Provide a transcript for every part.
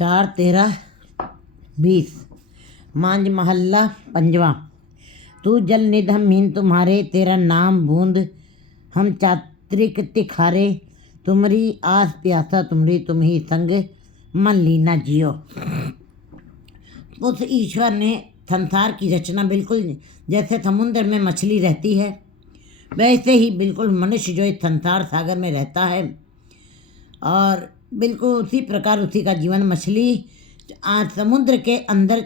4-13-20 मांझ महल्ला पंजवा। तू जल निध हम मीन तुम्हारे, तेरा नाम बूंद हम चात्रिक तिखारे। तुमरी आस प्यासा तुमरी तुम ही संग, मन लीना जियो। उस ईश्वर ने संसार की रचना बिल्कुल जैसे समुद्र में मछली रहती है, वैसे ही बिल्कुल मनुष्य जो इस संसार सागर में रहता है, और बिल्कुल उसी प्रकार उसी का जीवन। मछली समुद्र के अंदर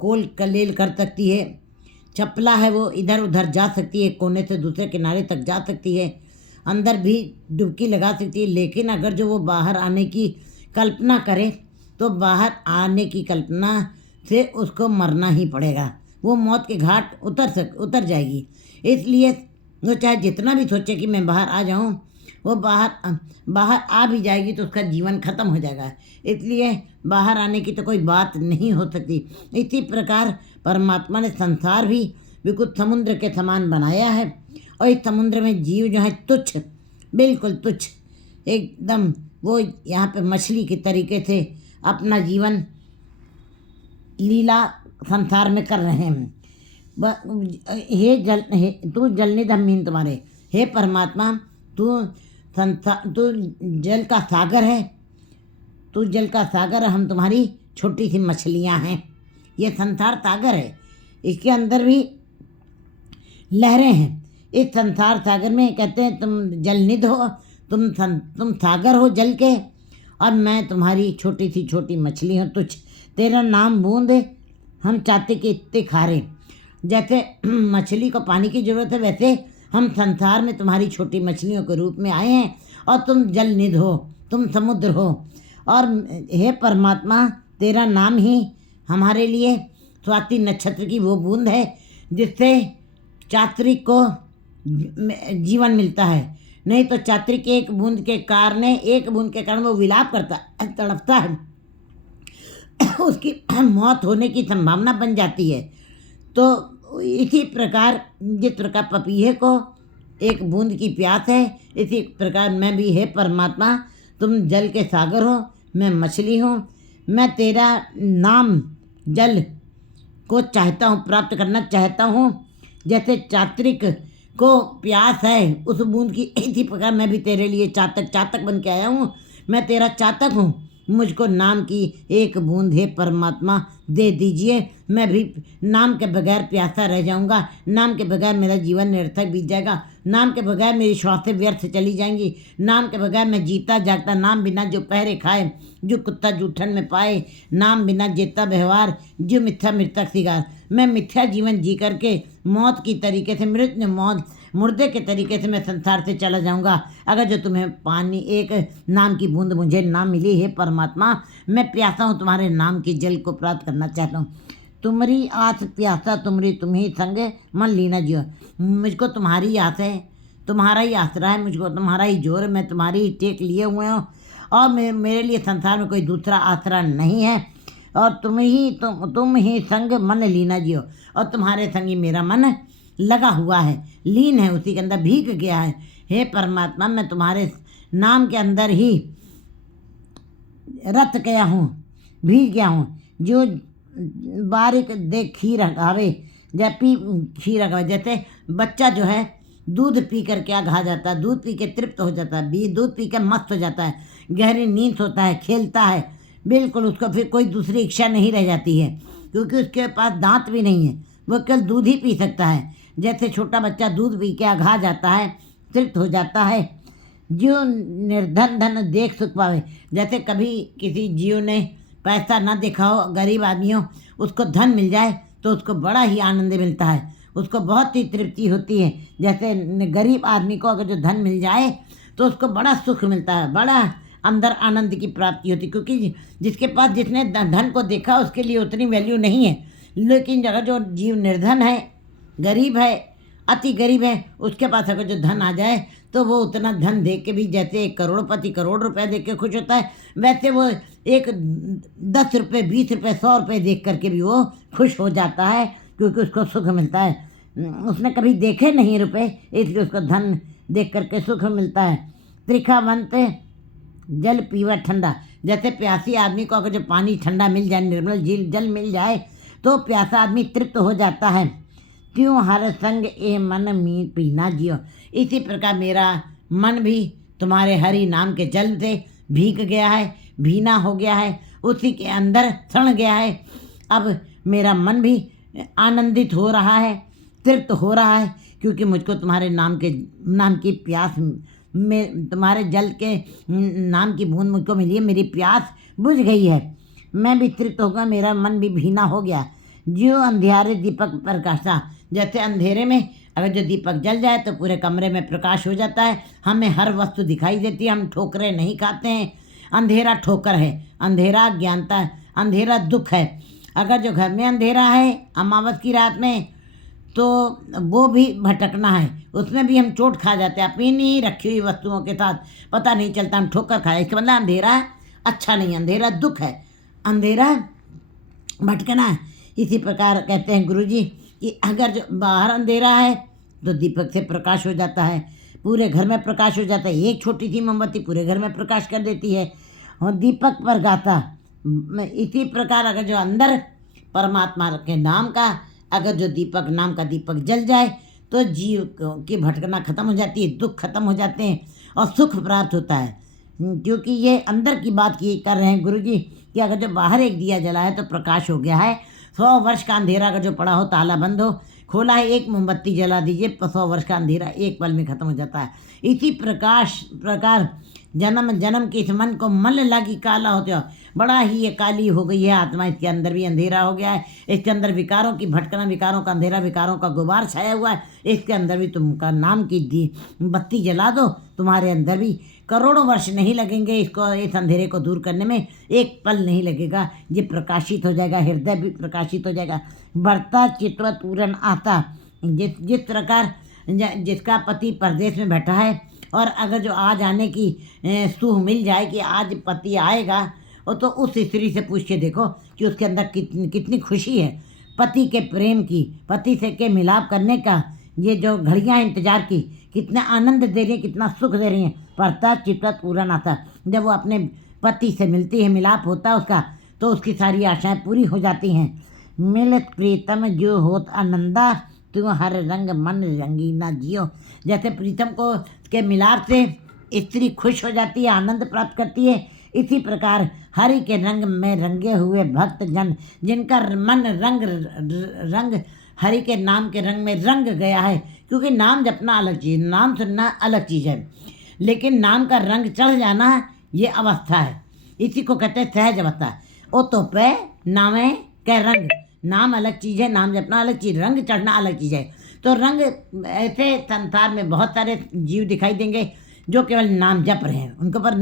कोल कलेल कर सकती है, चपला है वो, इधर उधर जा सकती है, कोने से दूसरे किनारे तक जा सकती है, अंदर भी डुबकी लगा सकती है। लेकिन अगर जो वो बाहर आने की कल्पना करे तो बाहर आने की कल्पना से उसको मरना ही पड़ेगा, वो मौत के घाट उतर जाएगी। इसलिए वो चाहे जितना भी सोचे कि मैं बाहर आ जाऊं, वो बाहर आ भी जाएगी तो उसका जीवन खत्म हो जाएगा। इसलिए बाहर आने की तो कोई बात नहीं हो सकती। इसी प्रकार परमात्मा ने संसार भी बिल्कुल समुद्र के समान बनाया है, और इस समुद्र में जीव जो है तुच्छ, बिल्कुल तुच्छ एकदम, वो यहाँ पे मछली के तरीके से अपना जीवन लीला संसार में कर रहे हैं। तू जलनिधि हम मीन तुम्हारे, हे परमात्मा तू जल का सागर है, तू जल का सागर, हम तुम्हारी छोटी सी मछलियां हैं। ये संसार सागर है, इसके अंदर भी लहरें हैं। इस संसार सागर में कहते हैं तुम जलनिधि हो, तुम सागर हो जल के, और मैं तुम्हारी छोटी सी छोटी मछली हूँ तुझ। तेरा नाम बूंद हम चाहते कि इतने खारे। जैसे मछली को पानी की ज़रूरत है, वैसे हम संसार में तुम्हारी छोटी मछलियों के रूप में आए हैं, और तुम जलनिधि हो, तुम समुद्र हो। और हे परमात्मा, तेरा नाम ही हमारे लिए स्वाति नक्षत्र की वो बूंद है जिससे चात्रिक को जीवन मिलता है। नहीं तो चात्रिक एक बूंद के कारण वो विलाप करता है, तड़पता है, उसकी मौत होने की संभावना बन जाती है। तो इसी प्रकार जिस प्रकार पपीहे को एक बूंद की प्यास है, इसी प्रकार मैं भी, हे परमात्मा तुम जल के सागर हो, मैं मछली हूँ। मैं तेरा नाम जल को चाहता हूँ, प्राप्त करना चाहता हूँ। जैसे चात्रिक को प्यास है उस बूंद की, इसी प्रकार मैं भी तेरे लिए चातक बन के आया हूँ। मैं तेरा चातक हूँ, मुझको नाम की एक बूंद हे परमात्मा दे दीजिए। मैं भी नाम के बगैर प्यासा रह जाऊंगा, नाम के बगैर मेरा जीवन निरर्थक बीत जाएगा, नाम के बगैर मेरी श्वासें व्यर्थ चली जाएंगी, नाम के बगैर मैं जीता जागता, नाम बिना जो पहरे खाए, जो कुत्ता जूठन में पाए, नाम बिना जेता व्यवहार, जो मिथ्या मृतक सिगार। मैं मिथ्या जीवन जी करके मौत की तरीके से, मुर्दे के तरीके से मैं संसार से चला जाऊंगा, अगर जो तुम्हें पानी एक नाम की बूंद मुझे ना मिली। हे परमात्मा, मैं प्यासा हूँ, तुम्हारे नाम के जल को प्राप्त करना चाहता हूँ। तुम्हारी आस प्यासा तुमरी तुम ही संग, मन लीना जियो। मुझको तुम्हारी आस है, तुम्हारा ही आसरा है, मुझको तुम्हारा ही जोर है, मैं तुम्हारी ही टेक लिए हुए हूँ, और मेरे लिए संसार में कोई दूसरा आसरा नहीं है। और तुम ही संग मन लीना जियो, और तुम्हारे संग ही मेरा मन लगा हुआ है, लीन है, उसी के अंदर भीग गया है। हे परमात्मा, मैं तुम्हारे नाम के अंदर ही रत गया हूँ, भीग गया हूँ। जो बारीक देख खीर हकावे, जब खीर हकावे, जैसे बच्चा जो है दूध पी कर क्या कहा जाता है, दूध पी के तृप्त हो जाता है, दूध पी के मस्त हो जाता है, गहरी नींद होता है, खेलता है, बिल्कुल उसको फिर कोई दूसरी इच्छा नहीं रह जाती है, क्योंकि उसके पास दांत भी नहीं है, वो केवल दूध ही पी सकता है। जैसे छोटा बच्चा दूध पी के अघा जाता है, तृप्त हो जाता है। जो निर्धन धन देख सुख पावे, जैसे कभी किसी जीव ने पैसा ना देखा हो, गरीब आदमी हो, उसको धन मिल जाए तो उसको बड़ा ही आनंद मिलता है, उसको बहुत ही तृप्ति होती है। जैसे गरीब आदमी को अगर जो धन मिल जाए तो उसको बड़ा सुख मिलता है, बड़ा अंदर आनंद की प्राप्ति होती है, क्योंकि जिसके पास जिसने धन को देखा उसके लिए उतनी वैल्यू नहीं है। लेकिन अगर जो जीव निर्धन है, गरीब है, अति गरीब है, उसके पास अगर जो धन आ जाए तो वो उतना धन देख के भी, जैसे एक करोड़पति करोड़ रुपए देख के खुश होता है, वैसे वो एक 10 रुपये 20 रुपये 100 रुपये देख करके भी वो खुश हो जाता है, क्योंकि उसको सुख मिलता है। उसने कभी देखे नहीं रुपए, इसलिए उसको धन देख करके सुख मिलता है। त्रिखावंत जल पीवा ठंडा, जैसे प्यासी आदमी को अगर जो पानी ठंडा मिल जाए, निर्मल झील जल मिल जाए, तो प्यासा आदमी तृप्त हो जाता है। त्यों हर संग ए मन मी पीना जियो। इसी प्रकार मेरा मन भी तुम्हारे हरि नाम के जल से भीग गया है, भीना हो गया है, उसी के अंदर सड़ गया है। अब मेरा मन भी आनंदित हो रहा है, तृप्त हो रहा है, क्योंकि मुझको तुम्हारे नाम की प्यास में, तुम्हारे जल के नाम की बूंद मुझको मिली है, मेरी प्यास बुझ गई है, मैं भी तृप्त हो गया, मेरा मन भी भीना हो गया। जो अंधियारे दीपक प्रकाशा, जैसे अंधेरे में अगर जो दीपक जल जाए तो पूरे कमरे में प्रकाश हो जाता है, हमें हर वस्तु दिखाई देती है, हम ठोकरें नहीं खाते हैं। अंधेरा ठोकर है, अंधेरा ज्ञानता, अंधेरा दुख है। अगर जो घर में अंधेरा है अमावस की रात में, तो वो भी भटकना है, उसमें भी हम चोट खा जाते हैं अपनी रखी हुई वस्तुओं के साथ, पता नहीं चलता हम ठोकर खाए। इसका मतलब अंधेरा अच्छा नहीं, अंधेरा दुख है, अंधेरा भटकना है। इसी प्रकार कहते हैं गुरुजी कि अगर जो बाहर अंधेरा है तो दीपक से प्रकाश हो जाता है, पूरे घर में प्रकाश हो जाता है। एक छोटी सी मोमबत्ती पूरे घर में प्रकाश कर देती है। और दीपक पर गाता, इसी प्रकार अगर जो अंदर परमात्मा के नाम का अगर जो दीपक, नाम का दीपक जल जाए तो जीव की भटकना खत्म हो जाती है, दुख खत्म हो जाते हैं और सुख प्राप्त होता है। क्योंकि ये अंदर की बात की कर रहे हैं गुरुजी कि अगर जो बाहर एक दिया जला है तो प्रकाश हो गया है। 100 वर्ष का अंधेरा अगर जो पड़ा हो, ताला बंद हो, खोला है, एक मोमबत्ती जला दीजिए, 100 वर्ष का अंधेरा एक पल में खत्म हो जाता है। इसी प्रकार जन्म जन्म के इस मन को मन लगी काला होते हो, बड़ा ही ये काली हो गई है आत्मा, इसके अंदर भी अंधेरा हो गया है, इसके अंदर विकारों की भटकना, विकारों का अंधेरा, विकारों का गुबार छाया हुआ है, इसके अंदर भी तुमका नाम की बत्ती जला दो, तुम्हारे अंदर भी करोड़ों वर्ष नहीं लगेंगे इसको, इस अंधेरे को दूर करने में एक पल नहीं लगेगा, ये प्रकाशित हो जाएगा, हृदय भी प्रकाशित हो जाएगा। बढ़ता चित्त पूरन आता, जिस प्रकार जिसका पति परदेश में बैठा है और अगर जो आज आने की सूह मिल जाए कि आज पति आएगा, और तो उस स्त्री से पूछ के देखो कि उसके अंदर कितनी खुशी है पति के प्रेम की, पति से के मिलाप करने का। ये जो घड़ियाँ इंतजार की कितना आनंद दे रही है, कितना सुख दे रही हैं। पढ़ता चित्त पूरन आता, जब वो अपने पति से मिलती है, मिलाप होता है उसका, तो उसकी सारी आशाएं पूरी हो जाती हैं। मिलत प्रीतम जो होत आनंदा, तू हर रंग मन रंगीना जियो। जैसे प्रीतम को के मिलाप से स्त्री खुश हो जाती है, आनंद प्राप्त करती है, इसी प्रकार हरि के रंग में रंगे हुए भक्त जन, जिनका मन रंग हरि के नाम के रंग में रंग गया है। क्योंकि नाम जपना अलग चीज़, नाम सुनना अलग चीज़ है, लेकिन नाम का रंग चढ़ जाना ये अवस्था है, इसी को कहते हैं सहज अवस्था। ओ तो पे नामे के रंग, नाम अलग चीज़ है, नाम जपना अलग चीज़, रंग चढ़ना अलग चीज़ है। तो रंग, ऐसे संसार में बहुत सारे जीव दिखाई देंगे जो केवल नाम जप रहे हैं, उनके ऊपर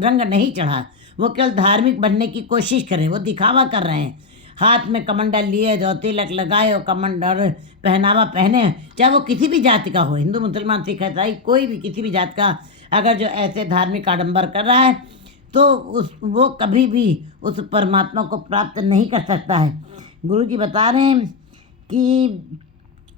रंग नहीं चढ़ा, वो केवल धार्मिक बनने की कोशिश कर रहे हैं, वो दिखावा कर रहे हैं। हाथ में कमंडल लिए, जो तिलक लगाए और कमंडल पहनावा पहने, चाहे वो किसी भी जाति का हो, हिंदू मुसलमान सिख ईसाई, कोई भी किसी भी जात का अगर जो ऐसे धार्मिक आडंबर कर रहा है तो वो कभी भी उस परमात्मा को प्राप्त नहीं कर सकता है। गुरुजी बता रहे हैं कि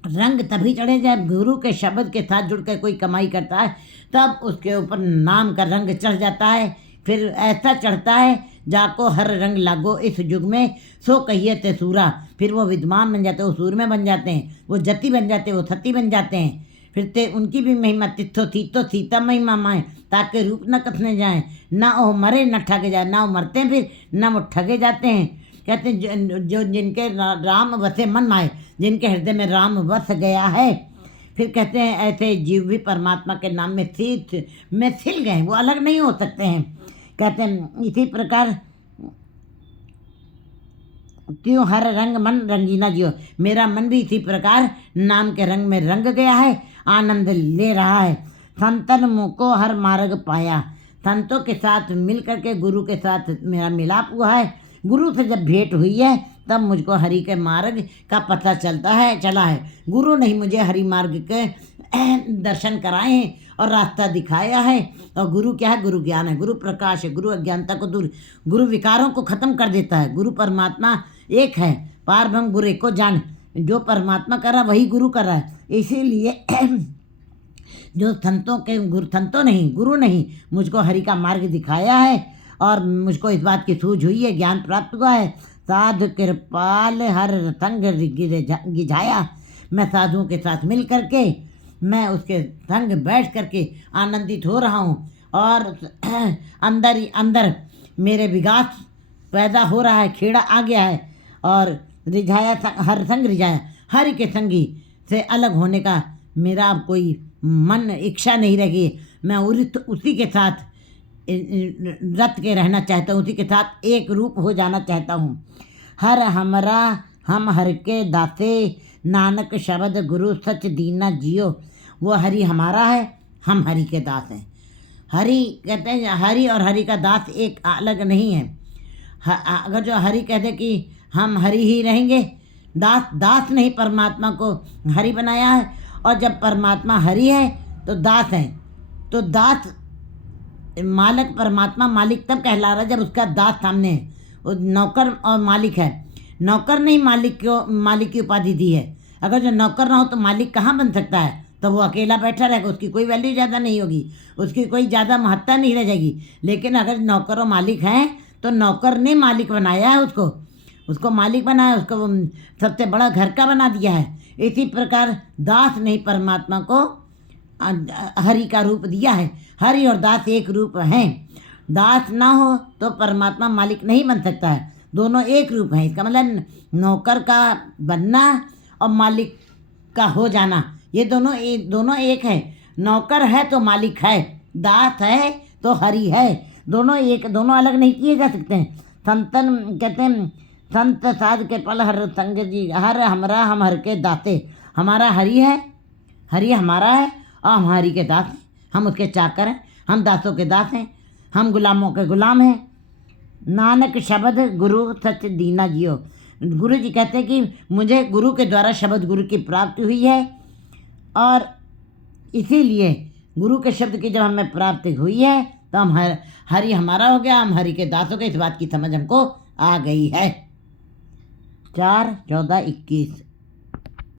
रंग तभी चढ़े जब गुरु के शब्द के साथ जुड़कर कोई कमाई करता है, तब उसके ऊपर नाम का रंग चढ़ जाता है। फिर ऐसा चढ़ता है जाको हर रंग लागो इस युग में, सो कहिए ते सूरा। फिर वो विद्वान बन जाते हैं, वो सूर में बन जाते हैं, वो जति बन जाते हैं, वो सती बन जाते हैं। फिर ते उनकी भी महिमा तिथो थीतो सीता महिमा माए, ताकि रूप न कथने जाएं, ना वो मरे न ठगे जाए, ना वो मरते हैं फिर ना वो ठगे जाते हैं। कहते हैं जो जिनके राम वसे मन माए, जिनके हृदय में राम वस गया है, फिर कहते हैं ऐसे जीव भी परमात्मा के नाम में सिल गए, वो अलग नहीं हो सकते हैं। कहते हैं इसी प्रकार त्यों हर रंग मन रंगीना जियो, मेरा मन भी इसी प्रकार नाम के रंग में रंग गया है, आनंद ले रहा है। संतन मुँह को हर मार्ग पाया, संतों के साथ मिल करके गुरु के साथ मेरा मिलाप हुआ है, गुरु से जब भेंट हुई है तब मुझको हरि के मार्ग का पता चला है। गुरु नहीं मुझे हरि मार्ग के दर्शन कराए हैं और रास्ता दिखाया है। और गुरु क्या है? गुरु ज्ञान है, गुरु प्रकाश है, गुरु अज्ञानता को दूर, गुरु विकारों को खत्म कर देता है। गुरु परमात्मा एक है, पार ब्रह्म गुरु एको जान, जो परमात्मा कर रहा वही गुरु कर रहा है। इसीलिए जो संतों नहीं, गुरु नहीं, मुझको हरि का मार्ग दिखाया है और मुझको इस बात की सूझ हुई है, ज्ञान प्राप्त हुआ है। साधु कृपाल हर संग गिझाया, मैं साधुओं के साथ मिल करके मैं उसके संग बैठ करके आनंदित हो रहा हूँ और अंदर ही अंदर मेरे विकास पैदा हो रहा है, खेड़ा आ गया है। और रिझाया हर संग रिझाया, हरि के संगी से अलग होने का मेरा अब कोई मन इच्छा नहीं रही। मैं उसी के साथ रत के रहना चाहता हूँ, उसी के साथ एक रूप हो जाना चाहता हूँ। हर हमरा हम हर के दाते, नानक शब्द गुरु सच दीना जियो। वो हरि हमारा है, हम हरि के दास हैं। हरि कहते हैं, हरि और हरि का दास एक अलग नहीं है। अगर जो हरि कहते कि हम हरि ही रहेंगे, दास नहीं, परमात्मा को हरि बनाया है। और जब परमात्मा हरि है तो दास है। तो दास मालिक, परमात्मा मालिक तब कहला रहा जब उसका दास सामने है। वो नौकर और मालिक है। नौकर नहीं मालिक को मालिक की उपाधि दी है। अगर जो नौकर ना हो तो मालिक कहाँ बन सकता है? तो वो अकेला बैठा रहेगा, उसकी कोई वैल्यू ज़्यादा नहीं होगी, उसकी कोई ज़्यादा महत्ता नहीं रह जाएगी। लेकिन अगर नौकर और मालिक हैं तो नौकर ने मालिक बनाया है, उसको मालिक बनाया, उसको सबसे बड़ा घर का बना दिया है। इसी प्रकार दास नहीं, परमात्मा को हरि का रूप दिया है। हरि और दास एक रूप हैं। दास ना हो तो परमात्मा मालिक नहीं बन सकता है। दोनों एक रूप हैं। इसका मतलब नौकर का बनना और मालिक का हो जाना, ये दोनों एक है। नौकर है तो मालिक है, दास है तो हरि है। दोनों एक, दोनों अलग नहीं किए जा सकते हैं। संतन कहते हैं, संत साध के पल हर संग जी, हर हमरा हम हर के दाते। हमारा हरि है, हरि हमारा है और हम हरि के दास हैं। हम उसके चाकर हैं, हम दासों के दास हैं, हम गुलामों के गुलाम हैं। नानक शब्द गुरु सच दीना जियो। गुरु जी कहते हैं कि मुझे गुरु के द्वारा शब्द गुरु की प्राप्ति हुई है और इसीलिए गुरु के शब्द की जब हमें प्राप्ति हुई है तो हम हरि हमारा हो गया, हम हरि के दास हो गए। इस बात की समझ हमको आ गई है। 4, 14, 21